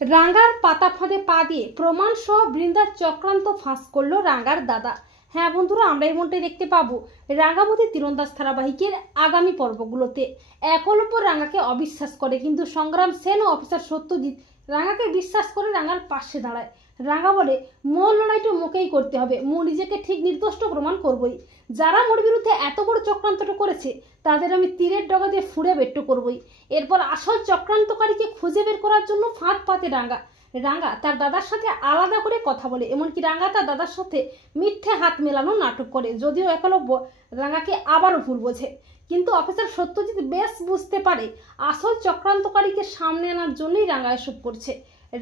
রাঙ্গার পাতা ফাঁদে পা দিয়ে প্রমাণ সহ বৃন্দার চক্রান্ত ফাঁস করলো রাঙ্গার দাদা। হ্যাঁ বন্ধুরা, আমরা এমনটাই দেখতে পাবো রাঙ্গামতি তীরন্দাজ ধারাবাহিকের আগামী পর্বগুলোতে। একলব্য রাঙ্গাকে অবিশ্বাস করে, কিন্তু সংগ্রাম সেন ও অফিসার সত্যজিৎ রাঙ্গাকে বিশ্বাস করে রাঙ্গার পাশে দাঁড়ায়। রাঙ্গা বলে, মোর লড়াইটা মোকেই করতে হবে, মু নিজেকে ঠিক নির্দোষ প্রমাণ করবই। যারা মোর বিরুদ্ধে এত বড় চক্রান্তটা করেছে তাদের আমি তীরের ডগা দিয়ে ফুঁড়ে বেট্টো করবই। এরপর আসল চক্রান্তকারীকে খুঁজে বের করার জন্য ফাঁদ পাতে রাঙ্গা। রাঙ্গা তার দাদার সাথে আলাদা করে কথা বলে, এমনকি রাঙ্গা তার দাদার সাথে মিথ্যে হাত মেলানো নাটক করে, যদিও একলব্য রাঙ্গাকে আবারও ভুল বোঝে। কিন্তু অফিসার সত্যজিৎ বেশ বুঝতে পারে আসল চক্রান্তকারীকে সামনে আনার জন্যই রাঙ্গা এসব করছে।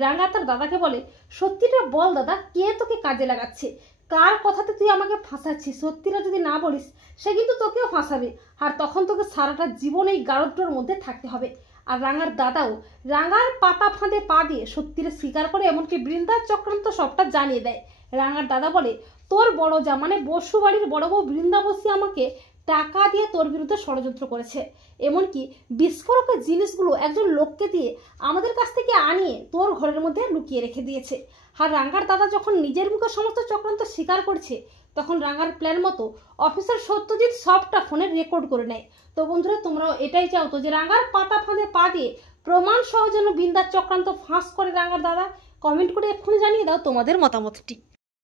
রাঙ্গা তার দাদাকে বলে, সত্যিটা বল দাদা, কে তোকে কাজে লাগাচ্ছে? কার কথাতে তুই আমাকে ফাঁসাচ্ছিস? সত্যিটা যদি না বলিস সে কিন্তু তোকেও ফাঁসাবে, আর তখন তোকে সারাটা জীবন এই গারদটার মধ্যে থাকতে হবে। আর রাঙ্গার দাদাও রাঙ্গার পাতা ফাঁদে পা দিয়ে সত্যিটা স্বীকার করে, এমনকি বৃন্দার চক্রান্ত সবটা জানিয়ে দেয়। রাঙ্গার দাদা বলে, তোর বড় যা মানে বসু বাড়ির বড় বউ বৃন্দাবসী আমাকে টাকা দিয়ে তোর বিরুদ্ধে ষড়যন্ত্র করেছে, এমনকি বিস্ফোরকের জিনিসগুলো একজন লোককে দিয়ে আমাদের কাছ থেকে আনিয়ে তোর ঘরের মধ্যে লুকিয়ে রেখে দিয়েছে। আর রাঙ্গার দাদা যখন নিজের মুখে সমস্ত চক্রান্ত স্বীকার করছে, তখন রাঙ্গার প্ল্যান মতো অফিসার সত্যজিৎ সবটা ফোনে রেকর্ড করে নেয়। তো বন্ধুরা, তোমরাও এটাই চাও তো যে রাঙ্গার পাতা ফাঁদে পা দিয়ে প্রমাণ সহ যেন বৃন্দার চক্রান্ত ফাঁস করে রাঙ্গার দাদা? কমেন্ট করে এক্ষুনি জানিয়ে দাও তোমাদের মতামতটি।